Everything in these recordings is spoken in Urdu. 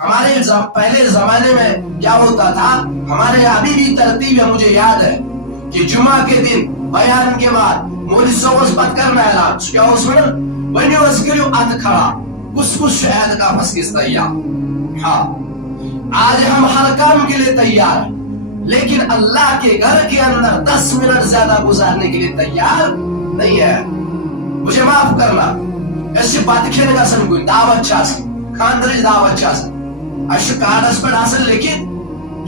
ہمارے پہلے زمانے میں کیا ہوتا تھا، ہمارے ابھی بھی ترتیب ہے، مجھے یاد ہے کہ جمعہ کے دن بیان کے بعد مولوی صاحب پت کرنا اعلان کیا اس میں ونیو اس کریو ات کھڑا کس کس شاید کا فسکس تیار. ہاں آج ہم ہر کام کے لیے تیار ہیں، لیکن اللہ کے گھر کے اندر 10 منٹ زیادہ گزارنے کے لیے تیار نہیں ہے. مجھے معاف کرنا، ایسی بات کھیلنے کا سن کوئی دعوت چاہیے، خاندری دعوت چاہیے اشو کارڈس پر آسن، لیکن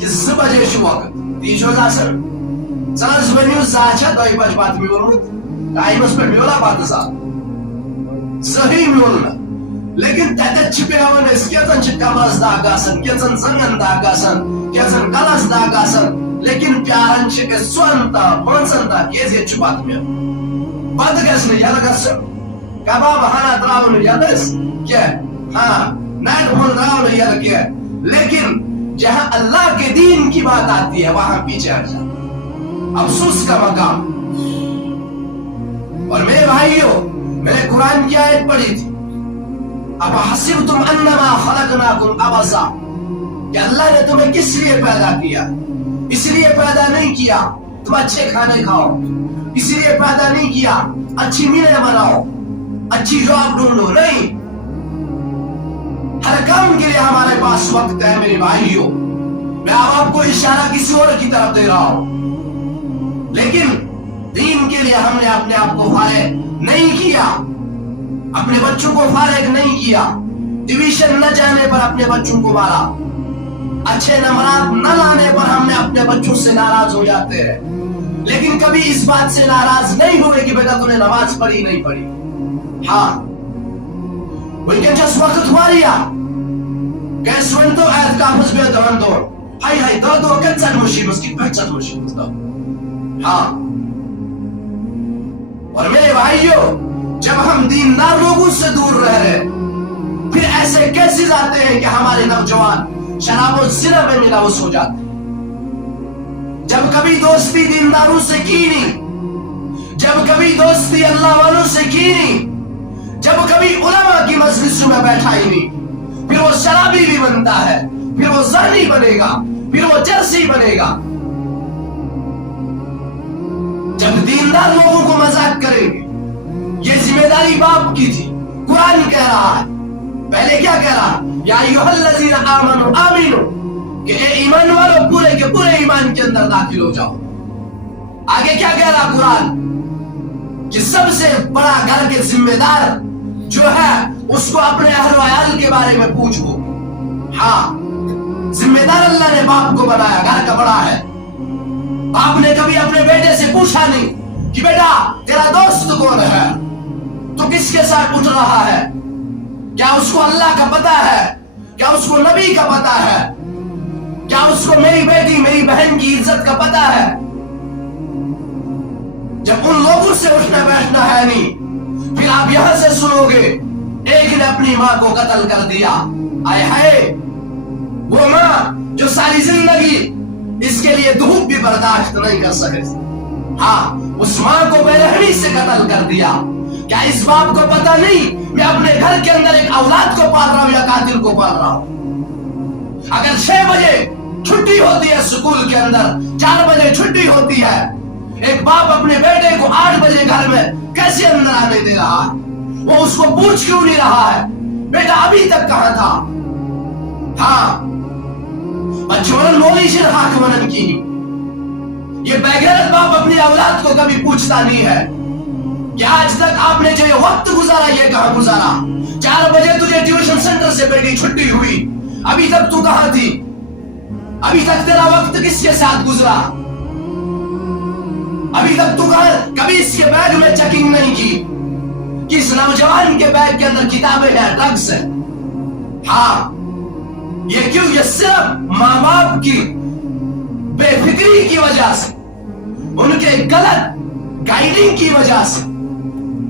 یہ 2 بجے شو وقت تیجو آسن سنس ونیو ساچا 2 بج بات میولمت ٹائمس پر میولا بات صحیح میولنا، لیکن تیتت چھپے ہون اس کیتن چھ کمرس داگ آسن، کیتن زنگن داگ آسن، کیتن کلس داگ آسن، لیکن پیارن چھ کے سون تا پانسن تا کیسے چھ بات میو بند گسن یاد گسن کباب ہانا تراؤن یادس کیا ہاں نیٹ بول رہا ہوں یاد کیا، لیکن جہاں اللہ کے دین کی بات آتی ہے وہاں پیچھے ہٹ جاتا. افسوس کا مقام. اور میرے بھائیوں، میں نے قرآن کی آیت پڑھی تھی، اب حسبتم انما خلقناکم عبثا، کہ اللہ نے تمہیں کس لیے پیدا کیا؟ اس لیے پیدا نہیں کیا تم اچھے کھانے کھاؤ، اس لیے پیدا نہیں کیا اچھی میلیں بناؤ، اچھی جاب ڈھونڈو، نہیں. ہر کام کے لیے ہمارے پاس وقت ہے میرے بھائیوں. میں آپ کو اشارہ کسی اور کی طرف دے رہا ہوں، لیکن دین کے لیے ہم نے اپنے آپ کو فارغ نہیں کیا، اپنے بچوں کو فارغ نہیں کیا. ڈویژن نہ جانے پر اپنے بچوں کو مارا، اچھے نمرات نہ لانے پر ہم نے اپنے بچوں سے ناراض ہو جاتے ہیں، لیکن کبھی اس بات سے ناراض نہیں ہوئے کہ بیٹا تو نے نماز پڑھی نہیں پڑھی. ہاں ویکن جس وقت واریا کیس ونتو آیت کافز بے دوان دور ہائی ہائی دو دو کت سن مشیمس کی پہچت مشیمس دو. ہاں اور میرے بھائیوں، جب ہم دیندار لوگوں سے دور رہ رہے پھر ایسے کیسز آتے ہیں کہ ہمارے نوجوان شراب و زنا میں ملوث ہو جاتے ہیں. جب کبھی دوستی دینداروں سے کی نہیں، جب کبھی دوستی اللہ والوں سے کی نہیں، جب کبھی علماء کی مجلسوں میں بیٹھا ہی نہیں، پھر وہ شرابی بھی بنتا ہے، پھر وہ زانی بنے گا، پھر وہ جرسی بنے گا. جب دیندار لوگوں کو مذاق کریں گے، یہ ذمہ داری باپ کی تھی. قرآن کہہ رہا ہے، پہلے کیا کہہ رہا؟ یا ایھا الذین آمنوا آمنوا، کہ اے ایمان والو پورے کے پورے ایمان کے اندر داخل ہو جاؤ. آگے کیا کہہ رہا قرآن؟ کہ سب سے بڑا گھر کے ذمہ دار جو ہے اس کو اپنے اہل و عیال کے بارے میں پوچھو. ہاں ذمہ دار اللہ نے باپ کو بنایا، گھر کا بڑا ہے. باپ نے کبھی اپنے بیٹے سے پوچھا نہیں کہ بیٹا تیرا دوست کون ہے، تو کس کے ساتھ اٹھ رہا ہے؟ کیا اس کو اللہ کا پتہ ہے؟ کیا اس کو نبی کا پتہ ہے؟ کیا اس کو میری بیٹی میری بہن کی عزت کا پتہ ہے؟ جب ان لوگوں سے اٹھنا بیٹھنا ہے نہیں، پھر آپ یہاں سے سنو گے ایک نے اپنی ماں کو قتل کر دیا. آئے ہائے، وہ ماں جو ساری زندگی اس کے لیے دھوپ بھی برداشت نہیں کر سکے، ہاں اس ماں کو بے رحمی سے قتل کر دیا. کیا اس باپ کو پتہ نہیں میں اپنے گھر کے اندر ایک اولاد کو پال رہا ہوں یا قاتل کو پال رہا ہوں؟ اگر 6 بجے چھٹی ہوتی ہے اسکول کے اندر، 4 بجے چھٹی ہوتی ہے، ایک باپ اپنے بیٹے کو 8 بجے گھر میں کیسے اندر آنے دے رہا ہے؟ وہ اس کو پوچھ کیوں نہیں رہا ہے بیٹا ابھی تک کہاں تھا؟ ہاں بچون مولی شر حاکمنن کی، یہ بغیرت باپ اپنی اولاد کو کبھی پوچھتا نہیں ہے کہ آج تک آپ نے جو یہ وقت گزارا یہ کہاں گزارا؟ 4 بجے تجھے ٹیوشن سینٹر سے بیٹی چھٹی ہوئی، ابھی تک تو کہاں تھی؟ ابھی تک تیرا وقت کس کے ساتھ گزرا؟ ابھی تک تو کبھی اس کے بیگ میں چیکنگ نہیں کی کہ اس نوجوان کے بیگ کے اندر کتابیں ہیں، ڈرگس ہیں. ہاں یہ کیوں؟ یہ صرف ماں باپ کی بے فکری کی وجہ سے، ان کے غلط گائیڈنگ کی وجہ سے.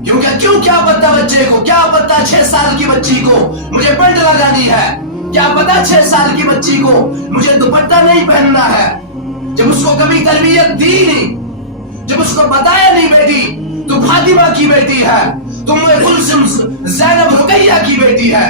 کیوں کیا پتا بچے کو، کیا پتا 6 سال کی بچی کو مجھے پینٹ لگانی ہے، کیا پتا 6 سال کی بچی کو مجھے دوپٹہ نہیں پہننا ہے. جب اس کو کبھی تربیت دی نہیں، جب اس کو بتایا نہیں بیٹی تو فاطمہ کی بیٹی ہے، تم گلشن زینب رقیہ کی بیٹی ہے،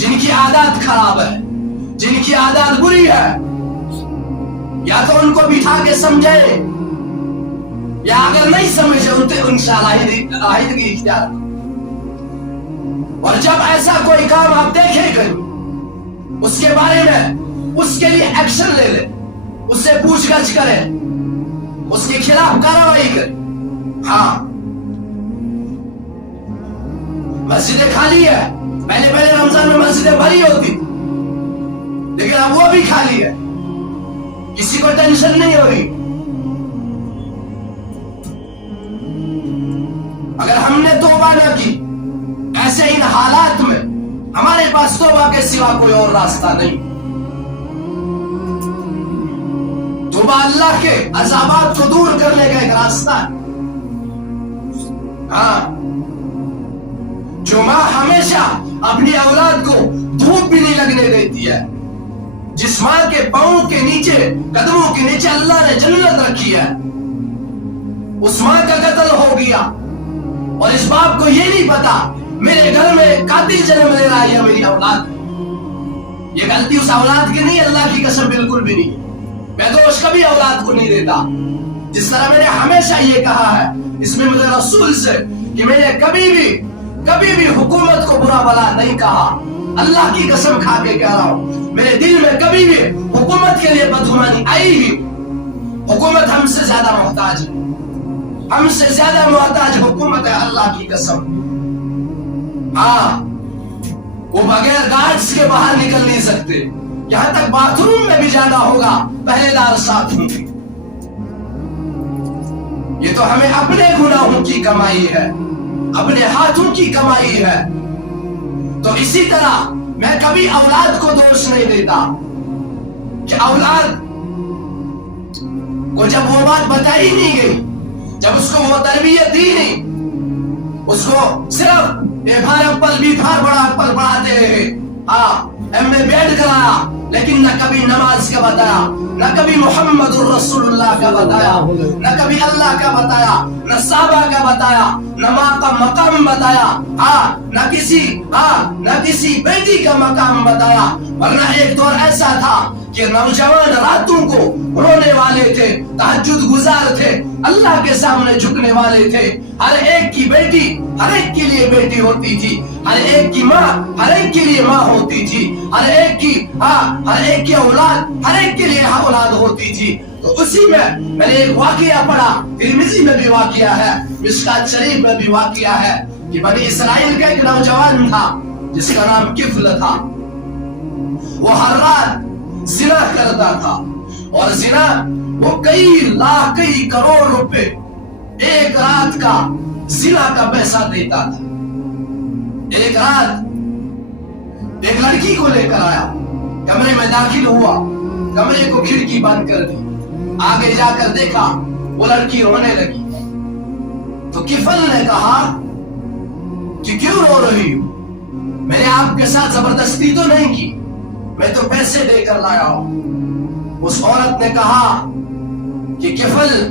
جن کی عادات خراب ہے، جن کی عادات بری ہے، یا تو ان کو بٹھا کے سمجھے، یا اگر نہیں سمجھے ان سے علیحدگی اختیار کرو۔ اور جب ایسا کوئی کام آپ دیکھیں گے اس کے بارے میں اس کے لیے ایکشن لے لیں، اس سے پوچھ گچھ کریں، اس کے خلاف کارروائی کریں۔ ہاں، مسجدیں خالی ہے، پہلے رمضان میں مسجدیں بھری ہوتی، لیکن اب وہ بھی خالی ہے، کسی کو ٹینشن نہیں ہو رہی۔ اگر ہم نے توبہ نہ کی ایسے ان حالات میں، ہمارے پاس توبہ کے سوا کوئی اور راستہ نہیں۔ توبہ اللہ کے عذابات کو دور کرنے کا ایک راستہ ہے۔ ہاں، جو ماں ہمیشہ اپنی اولاد کو دھوپ بھی نہیں لگنے دیتی ہے، جس ماں کے پاؤں کے نیچے، قدموں کے نیچے اللہ نے جنت رکھی ہے، اس ماں کا قتل ہو گیا اور اس باپ کو یہ نہیں پتا میرے گھر میں قاتل جنم لے رہا ہے یا میری اولاد۔ یہ غلطی اس اولاد کی نہیں، اللہ کی قسم بالکل بھی نہیں۔ میں دوش کبھی اولاد کو نہیں دیتا، جس طرح میں نے ہمیشہ یہ کہا ہے اس میں مجھے رسول سے کہ میں نے کبھی بھی حکومت کو برا بلا نہیں کہا۔ اللہ کی قسم کھا کے کہہ رہا ہوں، میرے دل میں کبھی بھی حکومت کے لیے بدگمانی آئی ہی۔ حکومت ہم سے زیادہ محتاج ہے، ہم سے زیادہ محتاج حکومت ہے، اللہ کی قسم۔ ہاں، وہ بغیر گارڈز کے باہر نکل نہیں سکتے، یہاں تک باتھ روم میں بھی جانا ہوگا پہلے دار ساتھ ہوں گے۔ یہ تو ہمیں اپنے گناہوں کی کمائی ہے، اپنے ہاتھوں کی کمائی ہے۔ تو اسی طرح میں کبھی اولاد کو دوش نہیں دیتا کہ اولاد کو جب وہ بات بتائی نہیں گئی، جب اس کو وہ تربیت دی نہیں، اس کو صرف بھار اپل بھی بھار بڑا اپل پڑھاتے رہے، ایم اے بیڈ کرایا، لیکن نہ کبھی نماز کا بتایا، نہ کبھی محمد الرسول اللہ کا بتایا، نہ کبھی اللہ کا بتایا، نہ صحابہ کا بتایا، نہ ماں کا مقام بتایا، نہ کسی بیٹی کا مقام بتایا۔ ورنہ ایک دور ایسا تھا کہ نوجوان راتوں کو رونے والے تھے، تہجد گزار تھے، اللہ کے سامنے جھکنے والے تھے۔ ہر ایک کی بیٹی ہر ایک کے لیے بیٹی ہوتی تھی، ہر ایک کی ماں ہر ایک کے لیے ماں ہوتی تھی، ہر ایک کی اولاد ہر ایک کے لیے اولاد ہوتی تھی۔ تو اسی میں نے ایک واقعہ پڑھا، ترمذی میں بھی واقعہ ہے، مشکات شریف میں بھی واقعہ ہے کہ بنی اسرائیل کا ایک نوجوان تھا جس کا نام کفل تھا۔ وہ ہر رات زنا کرتا تھا، اور زنا وہ کئی لاکھ کئی کروڑ روپے ایک رات کا زنا کا پیسہ دیتا تھا۔ ایک رات ایک لڑکی کو لے کر آیا، کمرے میں داخل ہوا، کمرے کو کھڑکی بند کر دی، آگے جا کر دیکھا وہ لڑکی رونے لگی۔ تو کفل نے کہا کہ کیوں رو رہی ہو؟ میں نے آپ کے ساتھ زبردستی تو نہیں کی، میں تو پیسے دے کر لایا ہوں۔ اس عورت نے کہا کہ کفل،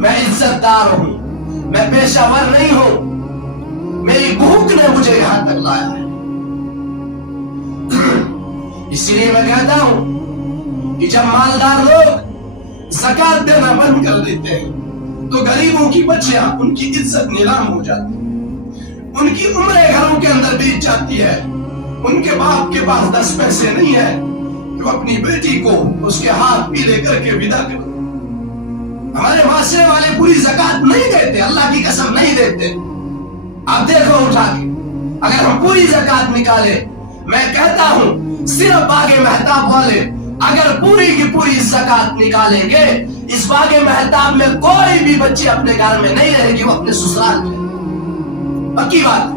میں عزت دار ہوں، میں پیشہ ور نہیں ہوں، میری بھوک نے مجھے یہاں تک لایا ہے۔ اسی لیے میں کہتا ہوں کہ جب مالدار لوگ زکات دینا بند کر دیتے ہیں تو غریبوں کی بچیاں، ان کی عزت نیلام ہو جاتی ہے، ان کی عمریں گھروں کے اندر بیت جاتی ہے۔ ان کے باپ کے پاس 10 پیسے نہیں ہے کہ وہ اپنی بیٹی کو اس کے ہاتھ پیلے کر کے ودا کر۔ ہمارے معاشرے والے پوری زکات نہیں دیتے، اللہ کی قسم نہیں دیتے۔ آپ دیکھو اٹھا کے، اگر ہم پوری زکات نکالے، میں کہتا ہوں صرف باغ مہتاب والے اگر پوری کی پوری زکات نکالیں گے، اس باغ مہتاب میں کوئی بھی بچی اپنے گھر میں نہیں رہے گی، وہ اپنے سسرال میں۔ پکی بات۔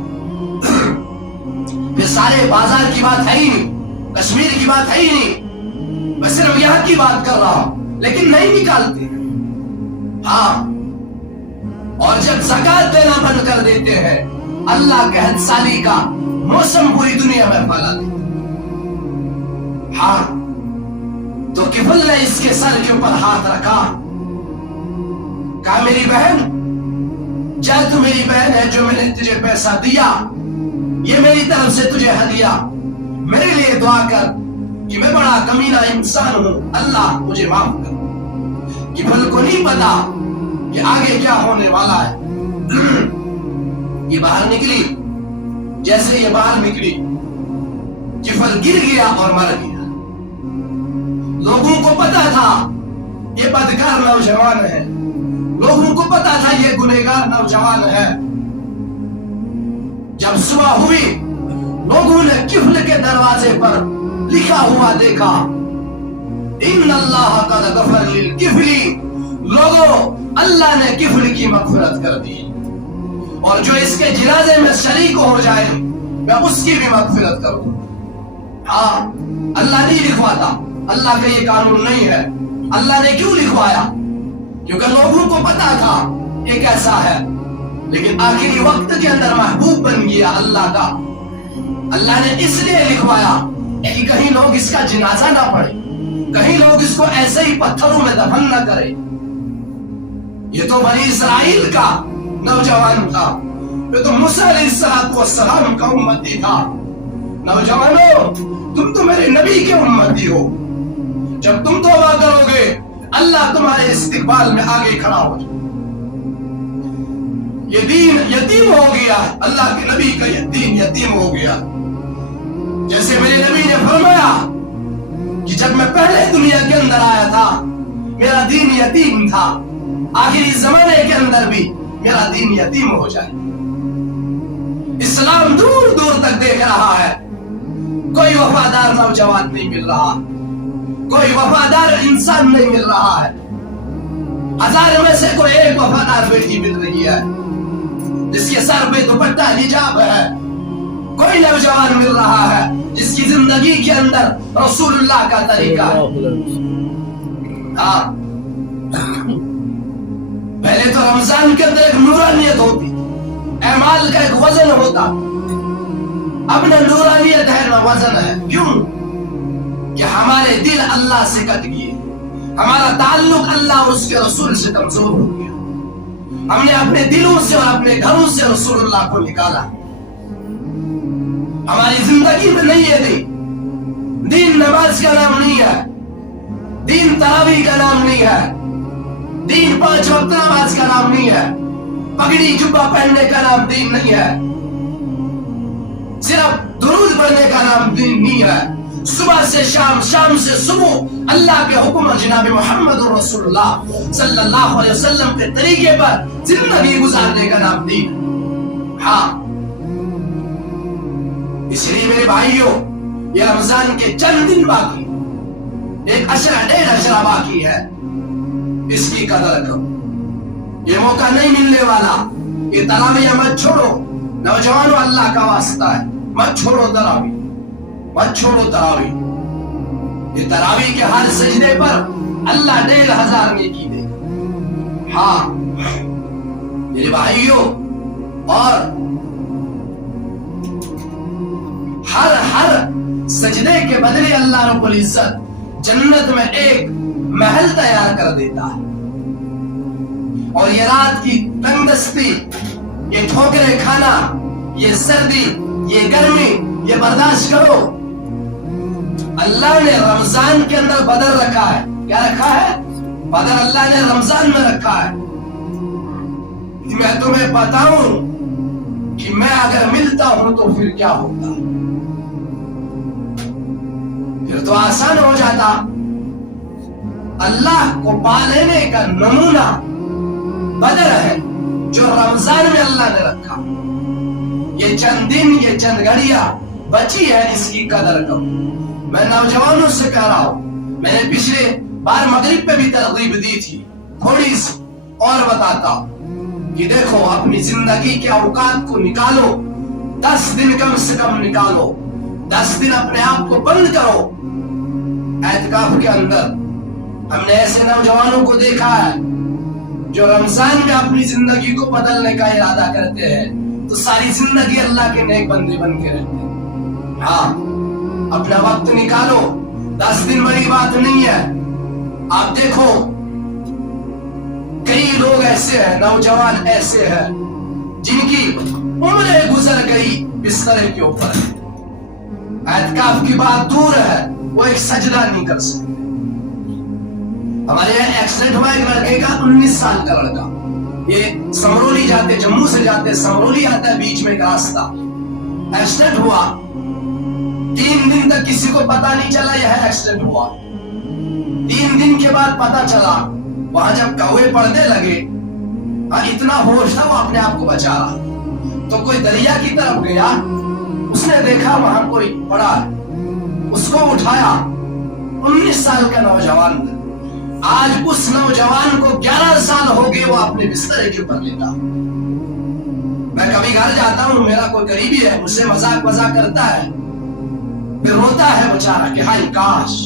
پھر سارے بازار کی بات ہے ہی نہیں، کشمیر کی بات ہے ہی نہیں، میں صرف یہاں کی بات کر رہا ہوں، لیکن نہیں نکالتے۔ ہاں، اور جب زکات دینا بند کر دیتے ہیں، اللہ کے حد سالی کا موسم پوری دنیا میں پھیلا دیتے۔ ہاں، تو کفل نے اس کے سر کے اوپر ہاتھ رکھا، کہا میری بہن، کیا تو میری بہن ہے جو میں نے تجھے پیسہ دیا، یہ میری طرف سے تجھے ہدیہ، دعا کر کہ میں بڑا کمینہ انسان ہوں، اللہ مجھے معاف کر. کہ پھل کو نہیں پتا کہ آگے کیا ہونے والا ہے. یہ باہر نکلی، جیسے یہ باہر نکلی جفل گر گیا اور مر گیا. لوگوں کو پتا تھا یہ بدکار نوجوان ہے، لوگوں کو پتا تھا یہ گنہگار نوجوان ہے. جب صبح ہوئی لوگوں نے کفل کے دروازے پر لکھا ہوا دیکھا، ان اللہ قد غفر للکفلی. لوگوں، اللہ نے کفل کی مغفرت کر دی، اور جو اس کے جنازے میں شریک ہو جائے میں اس کی بھی مغفرت کروں. ہاں، اللہ نہیں لکھواتا، اللہ کا یہ قانون نہیں ہے. اللہ نے کیوں لکھوایا؟ کیونکہ لوگوں کو پتا تھا یہ کیسا ہے، لیکن آخری وقت کے اندر محبوب بن گیا اللہ کا. اللہ نے اس لیے لکھوایا کہ کہیں لوگ اس کا جنازہ نہ پڑھے، کہیں لوگ اس کو ایسے ہی پتھروں میں دفن نہ کرے. یہ تو بنی اسرائیل کا نوجوان تھا، یہ تو موسیٰ علیہ السلام کا امتی تھا. نوجوانوں، تم تو میرے نبی کے امتی ہو. جب تم توبہ کرو گے اللہ تمہارے استقبال میں آگے کھڑا ہو جائے. یہ دین یتیم ہو گیا، اللہ کے نبی کا یہ دین یتیم ہو گیا. جیسے میرے نبی نے فرمایا کہ جب میں پہلے دنیا کے اندر آیا تھا میرا دین یتیم تھا، آخری زمانے کے اندر بھی میرا دین یتیم ہو جائے. اسلام دور دور تک دیکھ رہا ہے، کوئی وفادار نوجوان نہیں مل رہا، کوئی وفادار انسان نہیں مل رہا ہے. 1000 میں سے کوئی ایک وفادار بیٹی مل رہی ہے جس کے سر پہ دوپٹہ حجاب ہے. کوئی نوجوان مل رہا ہے جس کی زندگی کے اندر رسول اللہ کا طریقہ ہے. ہاں، پہلے تو رمضان کے اندر ایک نورانیت ہوتی، اعمال کا ایک وزن ہوتا. اب نہ نورانیت ہے نہ وزن ہے. کیوں؟ کہ ہمارے دل اللہ سے کٹ گئے، ہمارا تعلق اللہ اور اس کے رسول سے کمزور ہو گیا. ہم نے اپنے دلوں سے اور اپنے گھروں سے رسول اللہ کو نکالا. ہماری زندگی میں نہیں ہے دین. دین نماز کا نام نہیں ہے، دین تراویح کا نام نہیں ہے، دین 5 وقت نماز کا نام نہیں ہے، پگڑی جبہ پہننے کا نام دین نہیں ہے، صرف درود پڑھنے کا نام دین نہیں ہے. صبح سے شام، شام سے صبح اللہ کے حکم جناب محمد رسول اللہ صلی اللہ علیہ وسلم کے طریقے پر زندگی گزارنے کا نام دین. ہاں، اس لیے میرے بھائیوں، یہ رمضان کے چند دن باقی، 1 عشرہ 1.5 عشرہ باقی ہے. اس کی قدر کرو، یہ موقع نہیں ملنے والا. یہ تراویح مت چھوڑو نوجوانوں، اللہ کا واسطہ ہے، مت چھوڑو تراویح، مت چھوڑو تراویح. یہ تراویح کے ہر سجدے پر اللہ 1500 نیکی دے. ہاں میرے بھائیوں، اور ہر سجدے کے بدلے اللہ رب العزت جنت میں ایک محل تیار کر دیتا ہے. اور یہ رات کی تنگ دستی، یہ ٹھوکریں کھانا، یہ سردی، یہ گرمی، یہ برداشت کرو. اللہ نے رمضان کے اندر بدر رکھا ہے. کیا رکھا ہے؟ بدر اللہ نے رمضان میں رکھا ہے. میں تمہیں بتاؤں کہ میں اگر ملتا ہوں تو پھر کیا ہوتا، پھر تو آسان ہو جاتا. اللہ کو پا لینے کا نمونہ بدر ہے جو رمضان میں اللہ نے رکھا. یہ چند دن، یہ چند گھڑیاں بچی ہے، اس کی قدر کرو. میں نوجوانوں سے کہہ رہا ہوں، میں نے پچھلے بار مغرب پہ بھی ترغیب دی تھی، تھوڑی سی اور بتاتا ہوں کہ دیکھو اپنی زندگی کے اوقات کو نکالو، 10 دن کم سے کم نکالو، 10 دن اپنے آپ کو بند کرو اعتکاف کے اندر. ہم نے ایسے نوجوانوں کو دیکھا ہے جو رمضان میں اپنی زندگی کو بدلنے کا ارادہ کرتے ہیں تو ساری زندگی اللہ کے نیک بندے بن کے رہتے ہیں. ہاں، اپنا وقت نکالو، 10 دن بڑی بات نہیں ہے. آپ دیکھو کئی لوگ ایسے ہیں، نوجوان ایسے ہیں جن کی عمریں گزر گئی بستر کے اوپر. اعتکاف کی بات دور ہے، وہ ایک سجدہ نہیں کر سکتے۔ ہمارے یہاں ایکسیڈنٹ ہوا ایک لڑکے کا، 19 سال کا لڑکا، یہ سمرولی جاتے، جموں سے جاتے سمرولی آتا ہے، بیچ میں ایک راستہ، ایکسیڈنٹ ہوا، 3 دن تک کسی کو پتا نہیں چلا یہ ایکسیڈنٹ ہوا۔ 3 دن کے بعد پتا چلا، وہاں جب کوے پڑنے لگے، اتنا ہوش تھا وہ اپنے آپ کو بچا رہا، تو کوئی دریا کی طرف گیا، اس نے دیکھا وہاں کوئی پڑا ہے، اس کو اٹھایا، 19 سال کا نوجوان تھا۔ آج اس نوجوان کو 11 سال ہو گئے وہ اپنے بسترے کے اوپر لیٹا۔ میں کبھی گھر جاتا ہوں، میرا کوئی قریبی ہے، مجھ سے مذاق کرتا ہے، پھر روتا ہے بیچارہ کہ ہائے کاش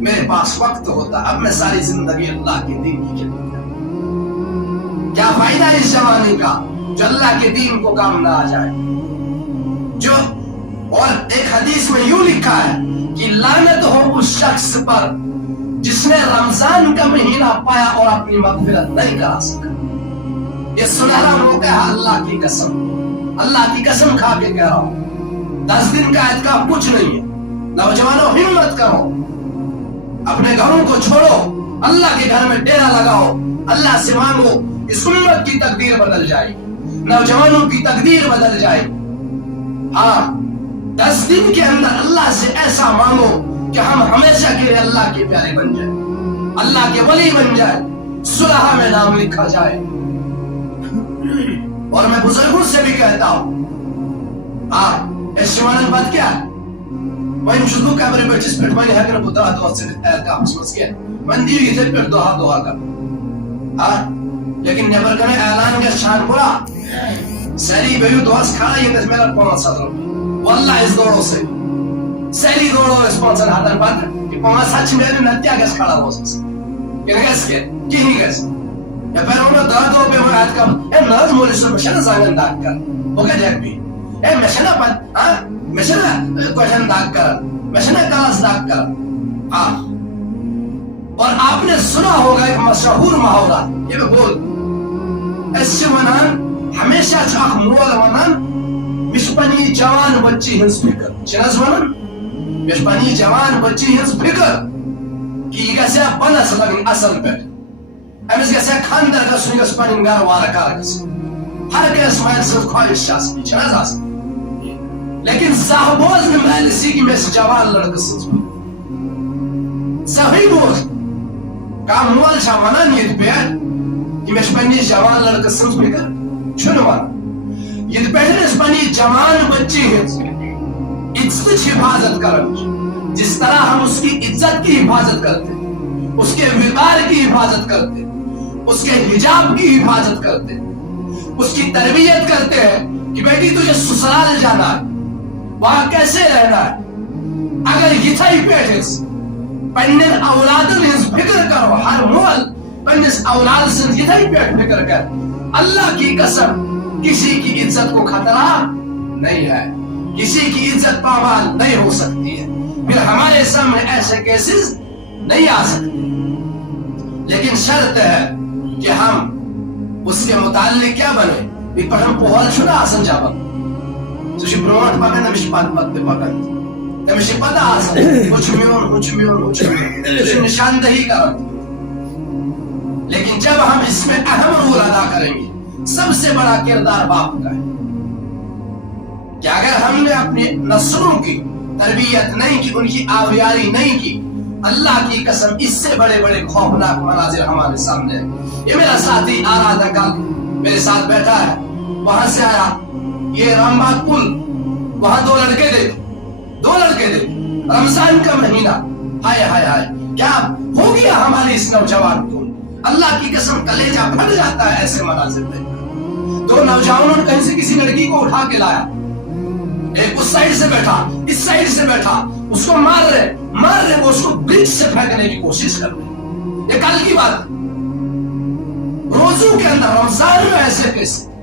میرے پاس وقت ہوتا، اب میں ساری زندگی اللہ کے دین کی خدمت کروں۔ کیا فائدہ ہے اس زمانے کا جو اللہ کے دین کو کام نہ آ جائے؟ جو اور ایک حدیث میں یوں لکھا ہے کہ لعنت ہو اس شخص پر جس نے رمضان کا مہینہ پایا اور اپنی مغفرت نہیں کرا سکا۔ یہ سنہرا موقع ہے، اللہ کی قسم کھا کے کہہ رہا ہوں، 10 دن کا اعتکاف کچھ نہیں ہے۔ نوجوانوں ہمت کرو، اپنے گھروں کو چھوڑو، اللہ کے گھر میں ڈیرا لگاؤ، اللہ سے مانگو، اس امت کی تقدیر بدل جائے، نوجوانوں کی تقدیر بدل جائے۔ ہاں 10 دن کے اندر اللہ سے ایسا مانگو کہ ہم ہمیشہ کے لیے اللہ کے پیارے بن جائیں، اللہ کے ولی بن جائیں، صلح میں نام لکھا جائے۔ اور میں بزرگوں سے بھی کہتا ہوں، اشوانن بات کیا وہیں شدو کیمرے پر جس پر میں نے ہکر بتا دعا سے اعتکاف مسمس کیا من دیو یہ پر دعا کر، لیکن نیبر کنے اعلان کے شان بولا سیلی بیو دعاس کھانا یہ دس میرا 500 روپے واللہ اس دوڑوں سے سیلی دوڑو اسپانسر ہاتھن پاتر کہ 500 میرے نتیا گس کھڑا ہو سکس کہ گس کے کی نہیں گس یا پھر انہوں دعا پہ وہ اعتکاف اے ناز مولی سے مشن زنگن داک کر وہ کہ جیک بھی اے مشنہ پت مشنہ کوشن داک کر مشنہ کلاس داک کر۔ اور آپ نے سنا ہوگا ایک مشہور محاورہ، یہ میں بول اس سے ونان ہمیشہ چاک مول ونان مشپنی جوان بچی ہنس فکر چنز ونان مشپنی جوان بچی ہنس فکر کہ یہ گسے بنس لگن اصل پر امیز گسے کھاندر گسو گس پنن گھر وارکار گس ہر کس مائل سے خواہش شاستی چنز آستی، لیکن صاحبوز نے محل سی کی میں سے جوان لڑک سنس صحیح بوز کا مول شا ونان یہ پیر کہ مشپنی جوان لڑک سنس فکر چھنو ونان یہ پہلے مشپنی جوان بچی ہنس عزت کی حفاظت کریں، جس طرح ہم اس کی عزت کی حفاظت کرتے، اس کے وقار کی حفاظت کرتے، اس کے حجاب کی حفاظت کرتے، اس کی تربیت کرتے ہیں کہ بیٹی تجھے سسرال جانا ہے، وہاں کیسے رہنا ہے، اگر یتھائی پیٹھس پنن اولادن ہنس فکر کرو، ہر مول پنس اولاد سے یتھائی پیٹ فکر کر، اللہ کی قسم کسی کی عزت کو خطرہ نہیں ہے، کسی کی عزت پامال نہیں ہو سکتی ہے، پھر ہمارے سامنے ایسے کیسز نہیں آ سکتے، لیکن شرط ہے کہ ہم اس کے متعلق کیا بنے بھی پر ہم پوہل شنا آسن جابن تو شی برونٹ پاکن نمیش پات پت پاکن نمیش پتا آسن اچھمیون تو شی نشاندہی کرن، لیکن جب ہم اس میں اہم رول ادا کریں گے، سب سے بڑا کردار باپ کا ہے کہ اگر ہم نے اپنی نسلوں کی تربیت نہیں کی، ان کی آبیاری نہیں کی، اللہ کی قسم اس سے بڑے بڑے خوفناک مناظر ہمارے سامنے ہیں۔ یہ میرا ساتھی آ رہا تھا کل میرے ساتھ بیٹھا ہے، وہاں سے آیا، یہ رامباغ پل، وہاں 2 لڑکے دے رمضان کا مہینہ، ہائے ہائے ہائے کیا ہو گیا ہمارے اس نوجوان کو، اللہ کی قسم کلیجہ پھٹ جاتا ہے ایسے مناظر دیکھ کر۔ 2 نوجوانوں نے کہیں سے کسی لڑکی کو اٹھا کے لایا، ایک اس سائیڈ سے بیٹھا، اس سائیڈ سے بیٹھا، اس کو مار رہے وہ اس کو برج سے پھینکنے کی کوشش کر رہے۔ یہ کل کی بات، روزوں کے اندر رمضان میں ایسے کیسے،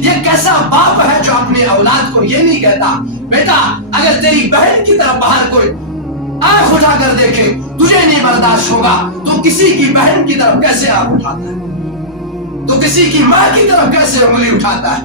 یہ کیسا باپ ہے جو اپنے اولاد کو یہ نہیں کہتا بیٹا اگر تیری بہن کی طرف باہر کوئی آنکھ اٹھا کر دیکھے تجھے نہیں برداشت ہوگا، تو کسی کی بہن کی طرف کیسے آنکھ اٹھاتا ہے، تو کسی کی ماں کی طرف کیسے انگلی اٹھاتا ہے۔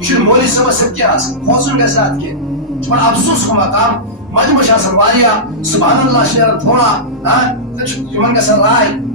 şu moli sabah kıyas hozun gazat ki çman absus maqam majmuş asan variya subhanallah şer thoda ha cuman ka sarai